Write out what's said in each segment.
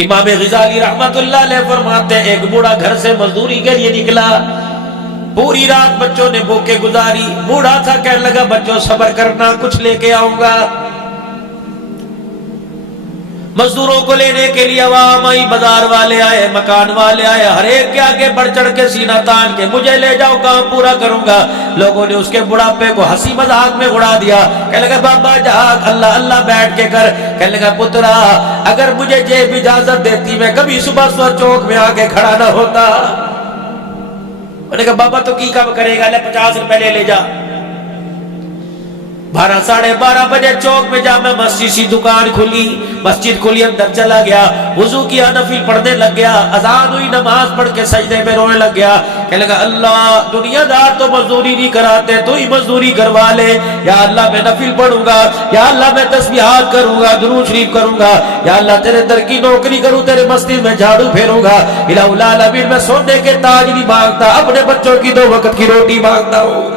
امام غزالی رحمت اللہ علیہ فرماتے ہیں ایک بوڑھا گھر سے مزدوری کے لیے نکلا، پوری رات بچوں نے بھوکے گزاری، بوڑھا تھا، کہنے لگا بچوں صبر کرنا، کچھ لے کے آؤں گا۔ مزدوروں کو لینے کے لیے عوام آئی، بازار والے آئے، مکان والے آئے، ہر ایک کے آگے بڑھ چڑھ کے سینہ تان کے مجھے لے جاؤ، کام پورا کروں گا۔ لوگوں نے اس کے بڑھاپے کو ہنسی مذاق میں اڑا دیا، کہنے لگا بابا جاگ، اللہ اللہ بیٹھ کے کر۔ کہنے لگا پترا اگر مجھے جیب اجازت دیتی میں کبھی صبح صبح چوک میں آ کے کھڑا نہ ہوتا۔ میں نے کہا بابا تو کی کام کرے گا، لے 50 روپے لے جا۔ 12 ساڑھے 12 بجے چوک میں جا، میں مسجد سی دکان کھلی، مسجد کھلی، اندر چلا گیا، وضو کیا، نفل پڑھنے لگ گیا، اذان ہوئی، نماز پڑھ کے سجدے میں رونے لگ گیا، کہنے لگا اللہ دنیا دار تو مزدوری نہیں کراتے، تو ہی مزدوری کروا لے، یا اللہ میں نفل پڑھوں گا، یا اللہ میں تسبیحات کروں گا، درود شریف کروں گا، یا اللہ تیرے در کی نوکری کروں، تیرے مسجد میں جھاڑو پھیروں گا، الہ العالمین میں سونے کے تاج نہیں مانگتا، اپنے بچوں کی 2 وقت کی روٹی مانگتا ہوں۔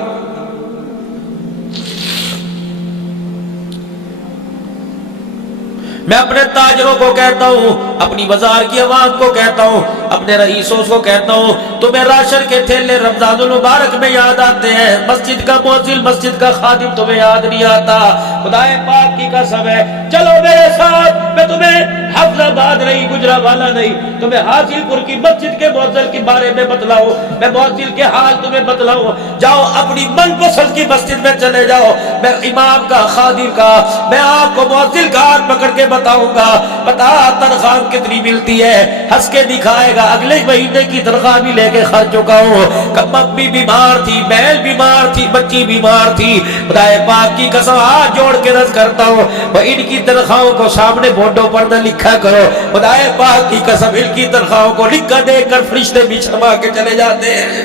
میں اپنے تاجروں کو کہتا ہوں، اپنی بازار کی عوام کو کہتا ہوں، اپنے رئیسوں کو کہتا ہوں، تمہیں راشن کے تھیلے رمضان المبارک میں یاد آتے ہیں، مسجد کا مؤذن، مسجد کا خادم تمہیں یاد نہیں آتا۔ خدائے پاک کی قسم ہے، چلو میرے ساتھ، میں تمہیں حفظ آباد نہیں، گجرانوالہ نہیں، تمہیں حاصل پور کی مسجد کے مؤذن کے بارے میں بتلاؤ، میں مؤذن کے حال تمہیں بتلاؤ، جاؤ اپنی من پسند کی مسجد میں چلے جاؤ، میں امام کا، خادم کا، میں آپ کو مؤذن کا ہاتھ پکڑ کے بتاؤں گا، بتا تنخواہ کتنی ملتی ہے، ہنس کے دکھائے گا، اگلے مہینے کی تنخواہ بھی لے کے خرچ چکا ہوں، کم بھی بیمار تھی، بیل بیمار تھی، بچی بیمار تھی، خدائے پاک کی قسم ہاتھ جوڑ کے رض کرتا ہوں، وہ ان کی تنخواہوں کو سامنے بورڈوں پر نہ لکھا کرو، خدائے پاک کی قسم ان کی تنخواہوں کو لکھا دیکھ کر فرشتے بھی شرما کے چلے جاتے ہیں۔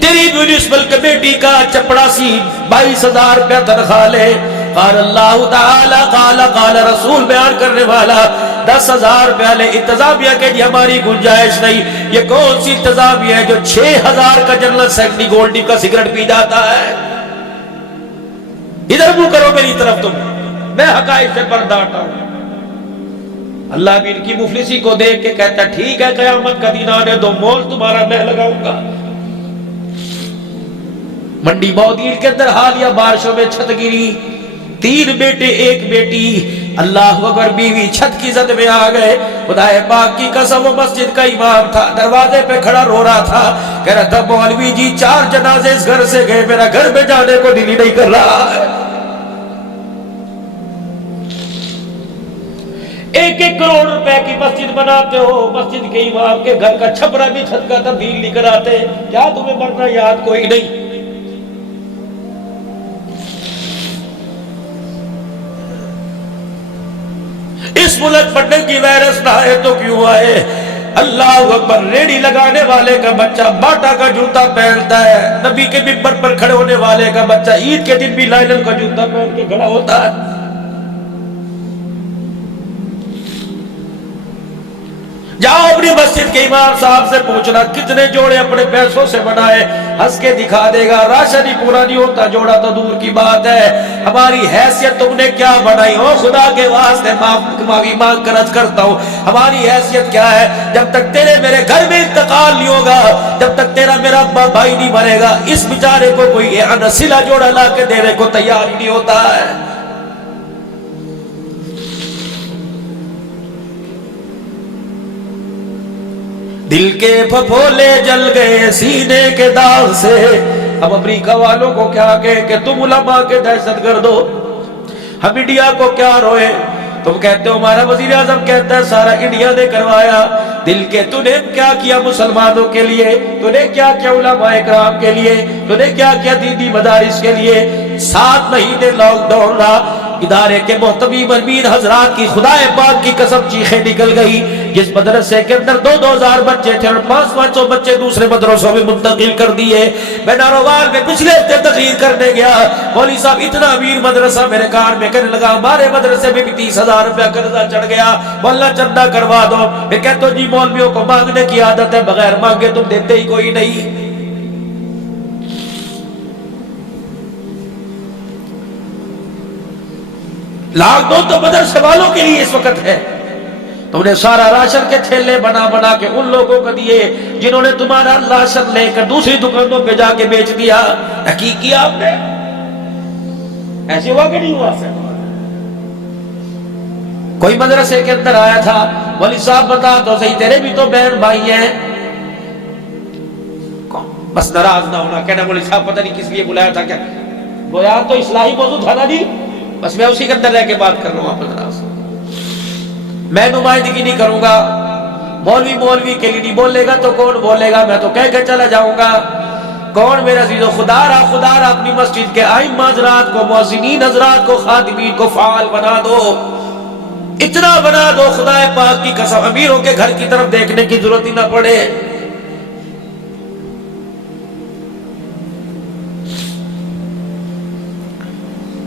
تیری میونسپل کمیٹی کا چپڑاسی 22,000 روپیہ تنخواہ لے، قال اللہ تعالی قال رسول بیان کرنے والا 10,000 روپیہ لے، انتظامیہ کے لیے ہماری گنجائش نہیں۔ یہ کون سی انتظامیہ ہے جو 6,000 کا جنرل سیکرٹری گولڈی کا سگریٹ پی جاتا ہے؟ ادھر منہ کرو میری طرف، تم میں حقائق سے برداشت ہوں۔ اللہ بھی ان کی مفلسی کو دیکھ کے کہتا ٹھیک ہے، قیامت کا دن آنے دو، مول تمہارا میں لگاؤں گا۔ منڈی بودیر کے اندر حالیہ بارشوں میں چھت گری، 3 بیٹے 1 بیٹی، اللہ اکبر، بیوی چھت کی زد میں آ گئے۔ خدائے پاک کی قسم وہ مسجد کا امام تھا، دروازے پہ کھڑا رو رہا تھا، کہہ رہا تھا مولوی جی 4 جنازے اس گھر سے گئے، میرا گھر میں جانے کو دل ہی نہیں کر رہا ہے۔ 1-1 کروڑ روپے کی مسجد بناتے ہو، مسجد کے امام کے گھر کا چھپرا بھی چھت کا تبدیل نہیں کراتے، کیا تمہیں مرنا یاد کوئی نہیں؟ اس ملک پڑھنے کی وائرس نہ آئے تو کیوں آئے؟ اللہ اکبر، ریڑی لگانے والے کا بچہ باٹا کا جوتا پہنتا ہے، نبی کے منبر پر کھڑے ہونے والے کا بچہ عید کے دن بھی لائلن کا جوتا پہن کے کھڑا ہوتا ہے۔ جاؤ اپنی مسجد کے امام صاحب سے پوچھنا کتنے جوڑے اپنے پیسوں سے بنائے، ہنس کے دکھا دے گا، راشن ہی پورا نہیں ہوتا، جوڑا تو دور کی بات ہے۔ ہماری حیثیت تم نے کیا بنائی ہو؟ خدا کے واسطے معافی مانگ کر عرض کرتا ہوں، ہماری حیثیت کیا ہے؟ جب تک تیرے میرے گھر میں انتقال نہیں ہوگا، جب تک تیرا میرا بھائی نہیں مرے گا، اس بیچارے کو کوئی سلا جوڑا لا کے دینے کو تیار ہی نہیں ہوتا ہے۔ دل کے پھپھولے جل گئے سینے کے داغ سے، اب امریکہ والوں کو کیا کہے کہ تم علماء کے دہشت گرد ہو، ہم انڈیا کو کیا روئے، تم کہتے ہو ہمارا وزیر اعظم کہتا ہے سارا انڈیا نے کروایا، دل کے تو نے کیا کیا مسلمانوں کے لیے، تو نے کیا کیا علماء اکرام کے لیے، تو نے کیا کیا دینی مدارس کے لیے؟ 7 مہینے لاک ڈاؤن رہا، ادارے کے محتمین امین حضرات کی خدا پاک کی قسم چیخیں نکل گئی، جس مدرسے کے اندر 2,000 بچے تھے اور 500 بچے دوسرے مدرسوں میں منتقل کر دیے۔ میں ناروال میں پچھلے ہفتے تقریر کرنے گیا، مولوی صاحب اتنا امیر مدرسہ میرے کار میں کہنے لگا ہمارے مدرسے میں بھی 30,000 روپیہ قرضہ چڑھ گیا، مولانا چندہ کروا دو۔ میں کہتا ہوں جی مولویوں کو مانگنے کی عادت ہے، بغیر مانگے تم دیتے ہی کوئی نہیں۔ لاکھ دو تو مدرسے والوں کے لیے اس وقت ہے. تم نے سارا راشن کے تھیلے بنا بنا کے ان لوگوں کو دیے جنہوں نے تمہارا راشن لے کر دوسری دکانوں پہ جا کے بیچ دیا. حقیق کیا آپ نے؟ ایسے ہوا کہ نہیں ہوا؟ کوئی مدرسے کے اندر آیا تھا، مولوی صاحب بتا تو صحیح تیرے بھی تو بہن بھائی ہیں. بس ناراض نہ ہونا، کہنا مولوی صاحب پتہ نہیں کس لیے بلایا تھا. کیا گویا تو اصلاحی موضوع تھا نا جی، بس میں اسی کے اندر رہ کے بات کر رہا ہوں. آپ ناراض، میں نمائندگی نہیں کروں گا. مولوی کے لیے نہیں بولے گا تو کون بولے گا؟ میں تو کہہ کے چلا جاؤں گا. کون میرا عزیزو؟ خدا را اپنی مسجد کے ائمہ حضرات کو، مؤذنین حضرات کو، خادمین کو فعال بنا دو. اتنا بنا دو خدا پاک کی قسم امیروں کے گھر کی طرف دیکھنے کی ضرورت ہی نہ پڑے.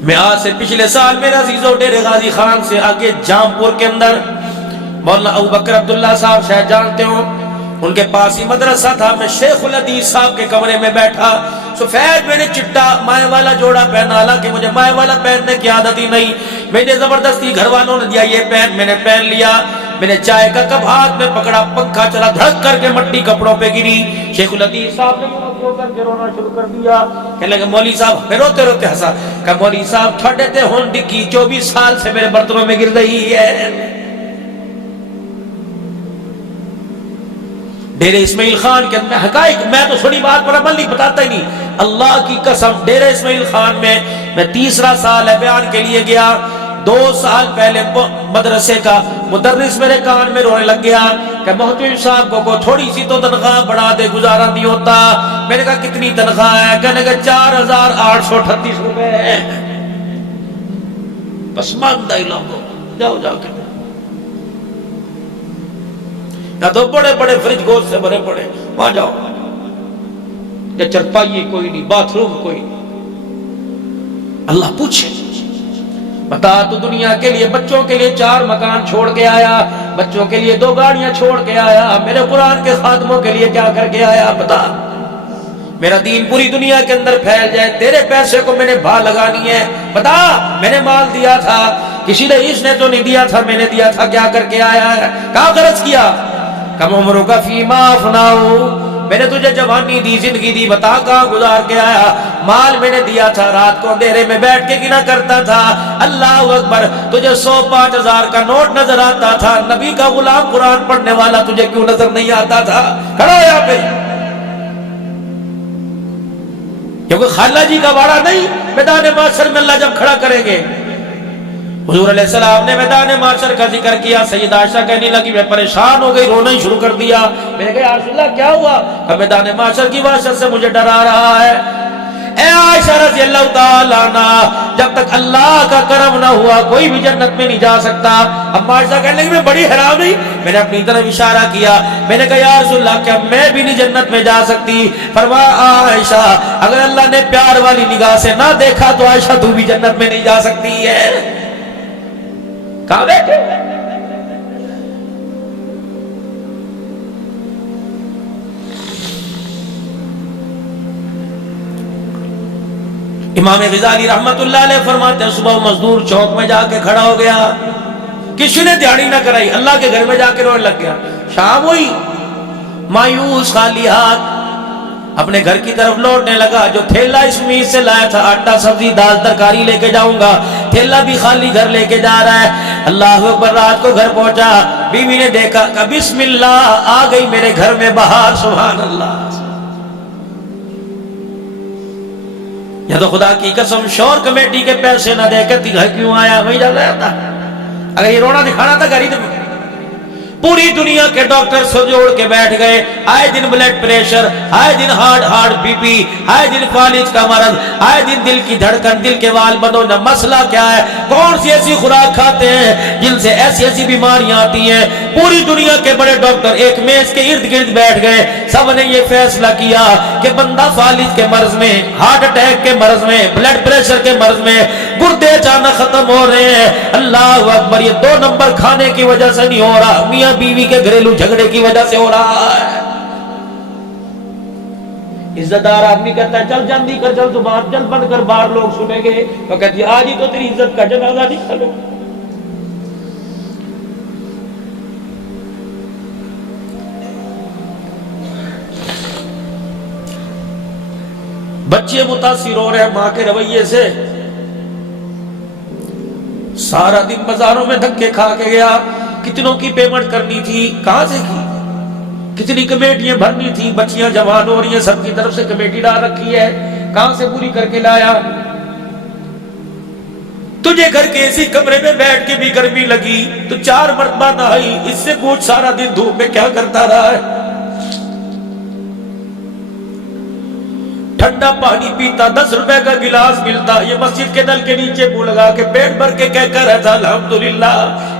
میں آج سے پچھلے سال میرا عزیزو ڈیرے غازی خان سے آگے جام پور کے اندر مولانا ابو بکر عبداللہ صاحب شاید جانتے ہو، ان کے پاس ہی مدرسہ تھا. میں شیخ الحدیث صاحب کے کمرے میں بیٹھا، سفید میں نے چٹا مائع والا جوڑا پہنا، حالانکہ مجھے مائع والا پہننے کی عادت ہی نہیں. میں نے زبردستی گھر والوں نے دیا یہ پہن، میں نے پہن لیا. میں نے چائے کا کپ ہاتھ میں پکڑا، پنکھا چلا، دھڑک کر کے مٹی کپڑوں پہ گری. شیخ الحدیث صاحب نے رو کر کے رونا شروع کر دیا. کہنے لگے مولوی صاحب، پھر روتے روتے ہنسا، کہ مولوی صاحب تھوڑے تے ہون ڈگی 24 سال سے میرے برتنوں میں گر رہی ہے. ڈیرے اسماعیل خان کے اندر حقائق، میں تو سنی بات پر عمل نہیں بتاتا ہی نہیں. اللہ کی قسم ڈیرے اسماعیل خان میں تیسرا سال ہے بیان کے لیے گیا. 2 سال پہلے مدرسے کا مدرس میرے کان میں رونے لگ گیا کہ محتوی صاحب کو تھوڑی سی تو تنخواہ بڑھا دے، گزارا نہیں ہوتا. میں نے کہا کتنی تنخواہ ہے؟ کہنے کہ 4838 روپے ہے. بس مانگتا ہی لوگوں، جاؤ کے نہ تو بڑے بڑے فریج گوشت سے بھرے پڑے، وہاں جاؤ. یا چرپائی کوئی نہیں، باتھ روم کوئی نہیں. اللہ پوچھے بتا تو دنیا کے لیے بچوں کے لیے 4 مکان چھوڑ کے آیا، بچوں کے لیے 2 گاڑیاں چھوڑ کے آیا، میرے قرآن کے خادموں کے لیے کیا کر کے آیا؟ بتا. میرا دین پوری دنیا کے اندر پھیل جائے، تیرے پیسے کو میں نے بھا لگانی ہے. بتا، میں نے مال دیا تھا، کسی رئیس نے تو نہیں دیا تھا، میں نے دیا تھا. کیا کر کے آیا ہے؟ کہاں خرچ کیا؟ کم عمروں کا فیما افناؤ، میں نے تجھے جوانی دی، زندگی دی، بتا کہاں گزار کے آیا؟ مال میں نے دیا تھا، رات کو اندھیرے میں بیٹھ کے گنا کرتا تھا. اللہ اکبر، تجھے 100-5000 کا نوٹ نظر آتا تھا، نبی کا غلام قرآن پڑھنے والا تجھے کیوں نظر نہیں آتا تھا؟ کھڑا ہو یہاں پہ، کیونکہ خالہ جی کا واڑا نہیں. میدان معاشر میں اللہ جب کھڑا کریں گے، حضور علیہ السلام نے میدان معاشر کا ذکر کیا. سیدہ عائشہ کہنے لگی میں پریشان ہو گئی، رونا ہی شروع کر دیا. میں نے کہا یا رسول اللہ کیا ہوا؟ کہ میدان معاشر کی وحشت سے مجھے ڈر آ رہا ہے. اے عائشہ رضی اللہ تعالیٰ عنہ، جب تک اللہ کا کرم نہ ہوا کوئی بھی جنت میں نہیں جا سکتا. اب عائشہ کہنے لگی میں بڑی حیران ہوئی. میں نے اپنی طرف اشارہ کیا، میں نے کہا یا رسول اللہ کیا میں بھی نہیں جنت میں جا سکتی؟ فرمایا عائشہ اگر اللہ نے پیار والی نگاہ سے نہ دیکھا تو عائشہ تو بھی جنت میں نہیں جا سکتی ہے. کہاں بیٹھے؟ امام غزالی رحمت اللہ علیہ فرماتے ہیں صبح مزدور چوک میں جا کے کھڑا ہو گیا، کسی نے دیہڑی نہ کرائی، اللہ کے گھر میں جا کے رونے لگ گیا. شام ہوئی، مایوس خالی ہاتھ اپنے گھر کی طرف لوٹنے لگا. جو تھیلا اس امید سے لایا تھا آٹا سبزی دال ترکاری لے کے جاؤں گا، تھیلا بھی خالی گھر لے کے جا رہا ہے. اللہ اکبر، رات کو گھر پہنچا، بیوی نے دیکھا کہ بسم اللہ، آ گئی میرے گھر میں بہار. سبحان اللہ. یا تو خدا کی قسم شور کمیٹی کے پیسے نہ دے کے گھر کیوں آیا؟ وہی جا رہا تھا. اگر یہ رونا دکھانا تھا گھر ہی تو پوری دنیا کے ڈاکٹر سر جوڑ کے بیٹھ گئے. آئے دن بلڈ پریشر، آئے دن ہارٹ بی پی، آئے دن فالج کا مرض، آئے دن دل کی دھڑکن، دل کے وال بند ہونا. مسئلہ کیا ہے؟ کون سی ایسی خوراک کھاتے ہیں جن سے ایسی ایسی بیماریاں آتی ہیں؟ پوری دنیا کے بڑے ڈاکٹر ایک میز کے ارد گرد بیٹھ گئے، سب نے یہ فیصلہ کیا کہ بندہ فالج کے مرض میں، ہارٹ اٹیک کے مرض میں، بلڈ پریشر کے مرض میں، گردے اچانک ختم ہو رہے ہیں. اللہ اکبر، یہ 2 نمبر کھانے کی وجہ سے نہیں ہو رہا، میاں بیوی کے گھریلو جھگڑے کی وجہ سے ہو رہا ہے. عزت دار آدمی کہتا ہے چل جلدی کر، چل زبان چل بند کر، باہر لوگ سنیں گے. تو کہتی ہے آج ہی تو تیری عزت کا جنازہ نکالو. بچے متاثر ہو رہے ہیں ماں کے رویے سے. سارا دن بازاروں میں دھکے کھا کے گیا. کتنوں کی پیمنٹ کرنی تھی، کہاں سے کی، کتنی کمیٹیاں بھرنی تھی، بچیاں جوان ہو رہی ہیں، سب کی طرف سے کمیٹی ڈال رکھی ہے، کہاں سے پوری کر کے لایا. تجھے گھر کے اسی کمرے میں بیٹھ کے بھی گرمی لگی تو 4 مرتبہ نہائی. اس سے پوچھ سارا دن دھوپ میں کیا کرتا رہا ہے. ٹھنڈا پانی پیتا، 10 روپے کا گلاس ملتا، یہ مسجد کے نل کے نیچے منہ لگا کے پیٹ بھر کے کہہ کر رہتا الحمدللہ.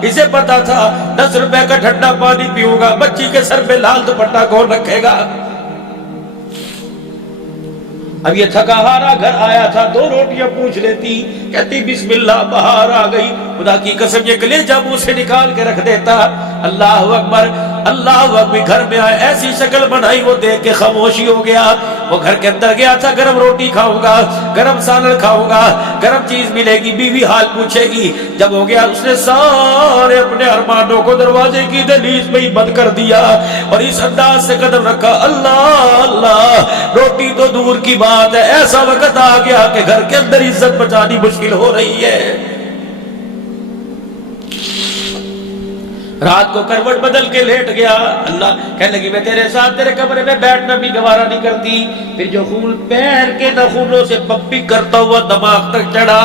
اسے پتا تھا 10 روپے کا ٹھنڈا پانی پیوں گا، بچی کے سر پہ لال دوپٹہ کون رکھے گا. اب یہ تھکا ہارا گھر آیا تھا، 2 روٹیاں پوچھ لیتی، کہتی بسم اللہ، بہار آ گئی. خدا کی قسم یہ کلیجہ منہ سے نکال کے رکھ دیتا. اللہ اکبر اللہ اکبر. گھر میں آئے، ایسی شکل بنائی، وہ دیکھ کے خاموشی ہو گیا. وہ گھر کے اندر گیا تھا، گرم روٹی کھاؤں گا، گرم سالن کھاؤں گا، گرم چیز ملے گی، بیوی حال پوچھے گی. جب ہو گیا اس نے سارے اپنے ارمانوں کو دروازے کی دہلیز میں ہی بند کر دیا اور اس انداز سے قدم رکھا، اللہ اللہ. روٹی تو دور کی بات ہے، ایسا وقت آ گیا کہ گھر کے اندر عزت بچانی مشکل ہو رہی ہے. رات کو کروٹ بدل کے لیٹ گیا. اللہ کہنے لگی میں تیرے ساتھ تیرے کمرے میں بیٹھنا بھی گوارا نہیں کرتی. پھر جو خون پیر کے نخونوں سے پمپنگ کرتا ہوا دماغ تک چڑھا.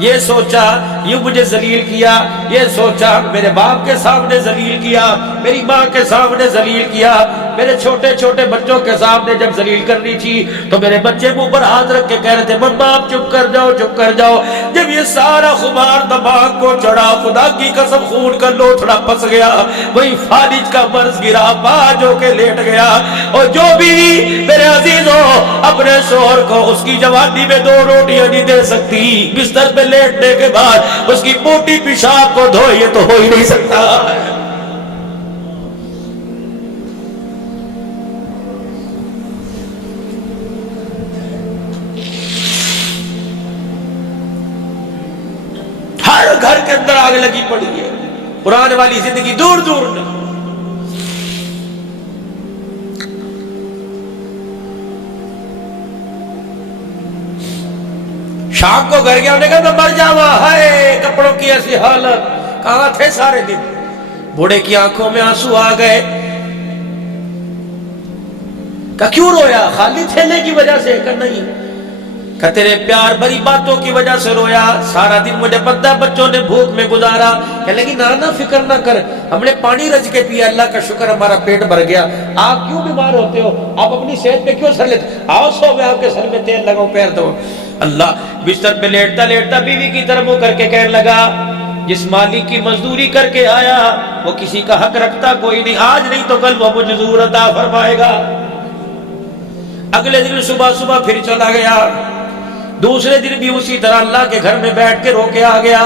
یہ سوچا یہ مجھے ذلیل کیا، یہ سوچا میرے باپ کے سامنے ذلیل کیا، میری ماں کے سامنے ذلیل کیا، میرے چھوٹے چھوٹے بچوں کے سامنے جب ذلیل کرنی تھی تو میرے بچے منہ پر ہاتھ رکھ کے کہہ رہے تھے مما آپ چپ کر جاؤ، چپ کر جاؤ. جب یہ سارا خمار دماغ کو چڑھا، خدا کی قسم خون کا لوتھڑا پھنس گیا. وہی فالج کا مرض گرا، باج ہو کے لیٹ گیا. اور جو بھی میرے عزیزوں اپنے شوہر کو اس کی جوانی میں 2 روٹیاں نہیں دے سکتی، بستر پہ لیٹنے کے بعد اس کی موٹی پیشاب کو دھو، یہ تو ہو ہی نہیں سکتا. ہر گھر کے اندر آگ لگی پڑی ہے. قرآن والی زندگی دور دور نہیں. شام کو گھر گیا، انہوں نے کہا میں مر جاوا، ہائے کپڑوں کی ایسی حالت. کہاں تھے سارے دن؟ بوڑھے کی آنکھوں میں آنسو آ گئے. کہا کیوں رویا؟ خالی تھیلے کی وجہ سے؟ کہ نہیں. کہ تیرے پیار بھری باتوں کی وجہ سے رویا. سارا دن مجھے پتہ بچوں نے بھوک میں گزارا. کہنے لگی نانا فکر نہ کر، ہم نے پانی رچ کے پیا، اللہ کا شکر ہمارا پیٹ بھر گیا. آپ کیوں بیمار ہوتے ہو؟ آپ اپنی صحت پہ کیوں سر لیتے؟ آؤ سو میں آپ کے سر میں تیل لگاؤ، پیر دو. اللہ بستر پہ لیٹتا لیٹتا بیوی کی طرف منہ کر کے کہنے لگا جس مالک کی مزدوری کر کے آیا وہ کسی کا حق رکھتا کوئی نہیں، آج نہیں تو کل وہ مجھے ضرور عطا فرمائے گا. اگلے دن صبح صبح پھر چلا گیا. دوسرے دن بھی اسی طرح اللہ کے گھر میں بیٹھ کے رو کے آ گیا.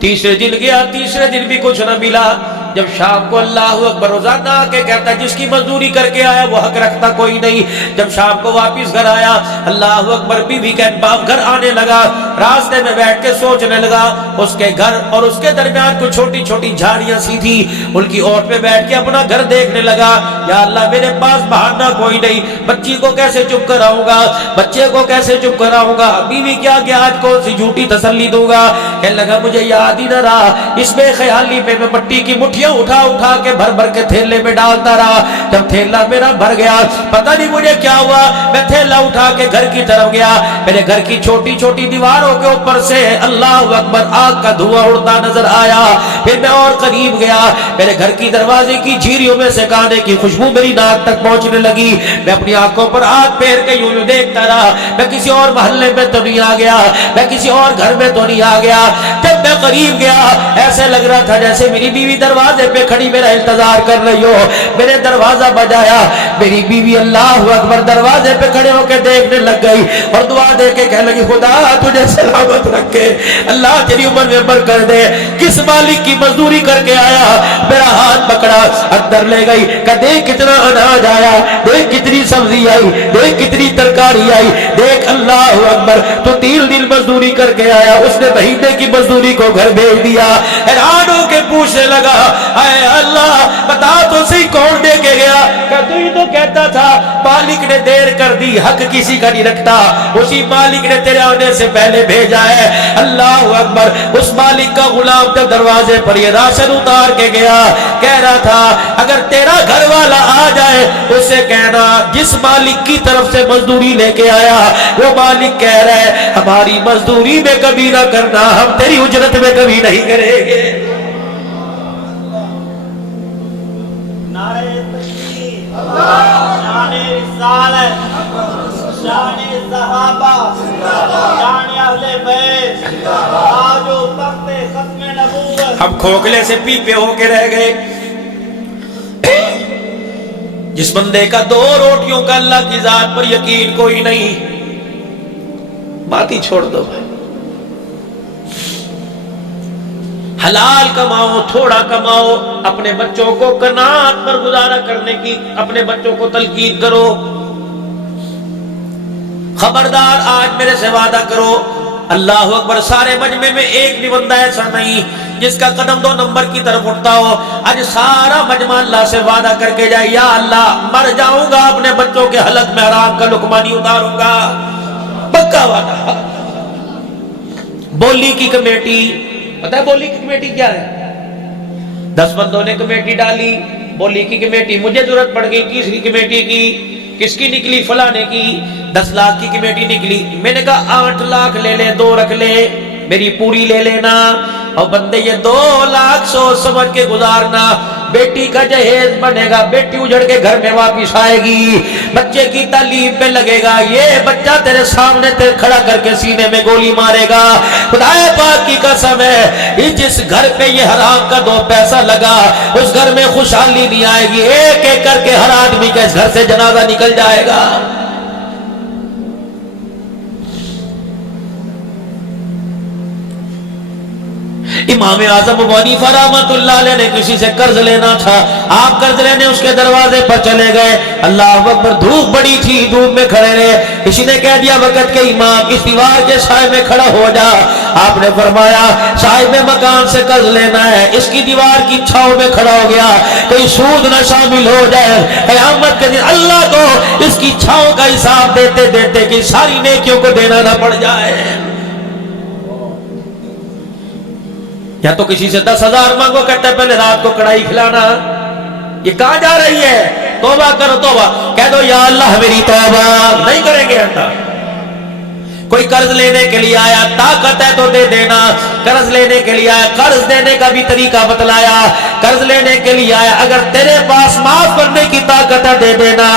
تیسرے دن گیا، تیسرے دن بھی کچھ نہ ملا. جب شام کو اللہ اکبر روزانہ آ کے کہتا جس کی مزدوری کر کے آیا وہ حق رکھتا کوئی نہیں. جب شام کو واپس گھر آیا، اللہ اکبر بیوی کا باپ گھر آنے لگا. راستے میں بیٹھ کے سوچنے لگا اس کے گھر اور اس کے درمیان کچھ چھوٹی چھوٹی جھاڑیاں سی تھی، ان کی اوٹ پہ بیٹھ کے اپنا گھر دیکھنے لگا. یا اللہ میرے پاس بہانہ کوئی نہیں، بچی کو کیسے چپ کراؤں گا، بچے کو کیسے چپ کراؤں گا، بیوی کیا کہ آج کون سی جھوٹی تسلی دوں گا. کہنے لگا مجھے یاد ہی نہ رہا. اس بے خیالی پہ میں مٹی کی مٹھیاں اٹھا اٹھا کے بھر بھر کے تھیلے میں ڈالتا رہا. جب تھیلا میرا بھر گیا پتہ نہیں مجھے کیا ہوا، میں تھیلا اٹھا کے گھر کی طرف گیا. میرے گھر کی چھوٹی چھوٹی دیواروں کے اوپر سے اللہ اکبر آگ کا دھواں اڑتا نظر آیا. پھر میں اور قریب گیا، میرے گھر کی دروازے کی جھیریوں میں سے کھانے کی خوشبو میری ناک تک پہنچنے لگی. میں اپنی آنکھوں پر ہاتھ پھیر کے یوں دیکھتا رہا، میں کسی اور محلے میں تو نہیں آ گیا، میں کسی اور گھر میں تو نہیں آ گیا. جب جب میں قریب گیا ایسے لگ رہا تھا جیسے میری بیوی دروازے پہ کھڑی میرا انتظار کر رہی ہو. میں نے دروازہ بجایا, میری بیوی اللہ اکبر دروازے پہ کھڑے ہو کے دیکھنے لگ گئی اور دعا دے کے کہنے لگی خدا تجھے سلامت رکھے, اللہ تیری عمر میں برکت دے. کس مالک کی مزدوری کر کے آیا؟ میرا ہاتھ پکڑا اندر لے گئی کہ دیکھ کتنا اناج آیا, دیکھ کتنی سبزی آئی, دیکھ کتنی ترکاری آئی, دیکھ اللہ اکبر تو 3 دن مزدوری کر کے آیا, اس نے مہینے کی مزدوری کو گھر بھیج دیا. حیران ہو کے پوچھنے لگا اے اللہ بتا تو صحیح کون دے کے گیا؟ کہ تو ہی تو کہتا تھا مالک نے دیر کر دی, حق کسی کا نہیں رکھتا, اسی مالک نے تیرے آنے سے پہلے بھیجا ہے. اللہ اکبر. اس مالک کا غلام جب دروازے پر یہ راشن اتار کے گیا کہہ رہا تھا اگر تیرا گھر والا آ جائے اس سے کہنا جس مالک کی طرف سے مزدوری لے کے آیا وہ مالک کہہ رہا ہے ہماری مزدوری میں کبھی نہ کرنا, ہم تیری اجرت میں کبھی نہیں کریں گے. نعرہ تکبیر, شان رسالت, شان صحابہ, شان اہل بیت, آج و تخت ختم نبوت. ہم کھوکھلے سے پیپے ہو کے رہ گئے. جس بندے کا 2 روٹیوں کا اللہ کی ذات پر یقین کوئی نہیں, بات ہی چھوڑ دو بھائی. حلال کماؤ, تھوڑا کماؤ, اپنے بچوں کو قناعت پر گزارا کرنے کی اپنے بچوں کو تلقین کرو. خبردار آج میرے سے وعدہ کرو, اللہ اکبر, سارے مجمع میں ایک بھی بندہ ایسا نہیں جس کا قدم 2 نمبر کی طرف اٹھتا ہو. آج سارا مجمع اللہ سے وعدہ کر کے جائے یا اللہ مر جاؤں گا اپنے بچوں کے حلق میں حرام کا لقمہ نہیں اتاروں گا, پکا وعدہ. بولی کی کمیٹی, پتہ ہے بولی کی کمیٹی کیا ہے؟ 10 بندوں نے کمیٹی ڈالی, بولی کی کمیٹی, مجھے ضرورت پڑ گئی تیسری کمیٹی کی, کس کی نکلی؟ فلاں نے کی. 10 لاکھ کی کمیٹی نکلی. میں نے کہا 8 لاکھ لے لے, 2 رکھ لے, میری پوری لے لینا. اور بندے یہ 2 لاکھ سوچ سمجھ کے گزارنا. بیٹی کا جہیز بنے گا, بیٹی اجڑ کے گھر میں واپس آئے گی, بچے کی تعلیم میں لگے گا, یہ بچہ تیرے سامنے تیرے کھڑا کر کے سینے میں گولی مارے گا. خدا پاک کی قسم ہے جس گھر پہ یہ حرام کا 2 پیسہ لگا اس گھر میں خوشحالی نہیں آئے گی. ایک ایک کر کے ہر آدمی کا اس گھر سے جنازہ نکل جائے گا. امام اعظم ابو حنیفہ رحمۃ اللہ علیہ نے کسی سے قرض لینا تھا, آپ قرض لینے اس کے دروازے پر چلے گئے. اللہ اکبر, دھوپ بڑی تھی, دھوپ میں کھڑے رہے. کسی نے کہہ دیا وقت کے امام اس دیوار کے سائے میں کھڑا ہو جا. آپ نے فرمایا صاحب مکان سے قرض لینا ہے, اس کی دیوار کی چھاؤں میں کھڑا ہو گیا, کوئی سود نہ شامل ہو جائے, قیامت کے دن اللہ کو اس کی چھاؤں کا حساب دیتے دیتے کہ ساری نیکیوں کو دینا نہ پڑ جائے. یا تو کسی سے 10,000 مانگو, کہتا ہے پہلے رات کو کڑھائی کھلانا. یہ کہاں جا رہی ہے؟ توبہ کرو, توبہ کہہ دو یا اللہ میری توبہ. نہیں کریں گے ایسا. کوئی قرض لینے کے لیے آیا, طاقت ہے تو دے دینا. قرض لینے کے لیے آیا, قرض دینے کا بھی طریقہ بتلایا. قرض لینے کے لیے آیا, اگر تیرے پاس معاف کرنے کی طاقت ہے دے دینا,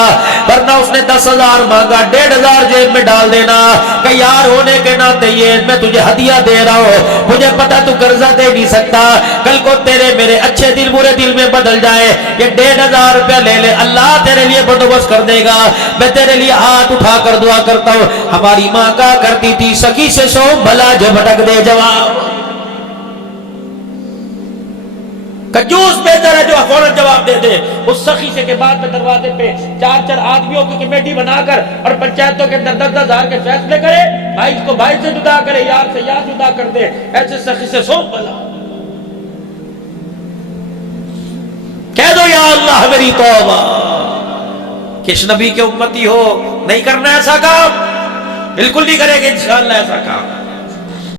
ورنہ اس نے 10,000 مانگا, 1,500 جیب میں ڈال دینا کہ یار ہونے کے ناطے یہ میں تجھے ہدیہ دے رہا ہوں, مجھے پتا تو قرضہ دے نہیں سکتا, کل کو تیرے میرے اچھے دل برے دل میں بدل جائے, یہ 1,500 روپیہ لے لے, اللہ تیرے لیے بندوبست کر دے گا, میں تیرے لیے ہاتھ اٹھا کر دعا کرتا ہوں. ہماری ماں کا کرتی تھی سخی سے سو بھلا جو بھٹک دے جواب. کنجوس بہتر ہے جو فوراً جواب دے دے. اس سخی سے کے بعد میں دروازے پہ 4 آدمیوں کی کمیٹی بنا کر اور پنچایتوں کے اندر 10,000 کے فیصلے کرے, بھائی کو بھائی سے جدا کرے, یار سے یار جدا کر دے. ایسے سخی سے سو بھلا. کہہ دو یا اللہ میری توبہ. کس نبی کے امتی ہو, نہیں کرنا ایسا کام, بالکل نہیں کریں گے انشاءاللہ ایسا کام.